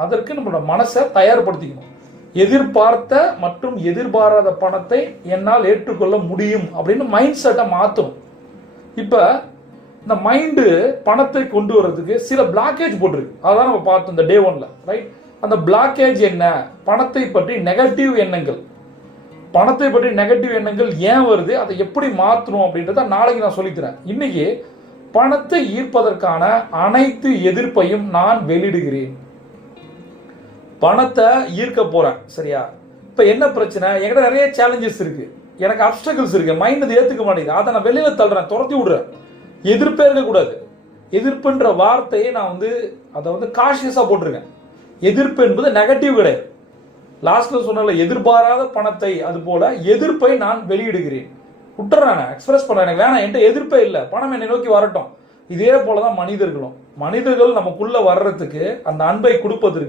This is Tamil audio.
அதற்கு நம்மளோட மனசை தயார்படுத்திக்கணும். எதிர்பார்த்த மற்றும் எதிர்பாராத பணத்தை என்னால் ஏற்றுக்கொள்ள முடியும் அப்படின்னு மைண்ட் செட்டை மாற்றணும். இப்போ இந்த மைண்டு பணத்தை கொண்டு வர்றதுக்கு சில பிளாக்கேஜ் போட்டிருக்கு. அதான் நம்ம பார்த்தோம் இந்த டே ஒன்ல, ரைட்? அந்த பிளாக்கேஜ் என்ன? பணத்தை பற்றி நெகட்டிவ் எண்ணங்கள். பணத்தை பற்றி நெகட்டிவ் எண்ணங்கள் ஏன் வருது, அதை எப்படி மாற்றணும் அப்படின்றத நாளைக்கு நான் சொல்லித்தரேன். இன்னைக்கு பணத்தை ஈர்ப்பதற்கான அனைத்து எதிர்ப்பையும் நான் வெளியிடுகிறேன். பணத்தை ஈர்க்க போறேன், சரியா? இப்ப என்ன பிரச்சனை? என்கிட்ட நிறைய சேலஞ்சஸ் இருக்கு, எனக்கு அப்டக்கிள்ஸ் இருக்கு, மைண்ட் அதை ஏத்துக்க மாட்டேங்குது. அதை நான் வெளியில தள்ளுறேன், துரத்தி விடுறேன். எதிர்ப்பே இருக்கக்கூடாது. எதிர்ப்புன்ற வார்த்தையை நான் அதை காஷியஸா போட்டிருக்கேன். எதிர்ப்பு என்பது நெகட்டிவ் கிடையாது. லாஸ்ட்ல சொன்ன எதிர்பாராத பணத்தை, அது போல எதிர்ப்பை நான் வெளியிடுகிறேன். விட்டுறேன், எக்ஸ்பிரஸ் பண்றேன். எனக்கு வேணாம், என்கிட்ட எதிர்ப்பே இல்லை, பணம் என்னை நோக்கி வரட்டும். இதே போலதான் மனிதர்களும். மனிதர்கள் நமக்குள்ள வர்றதுக்கு, அந்த அன்பை கொடுப்பதற்கு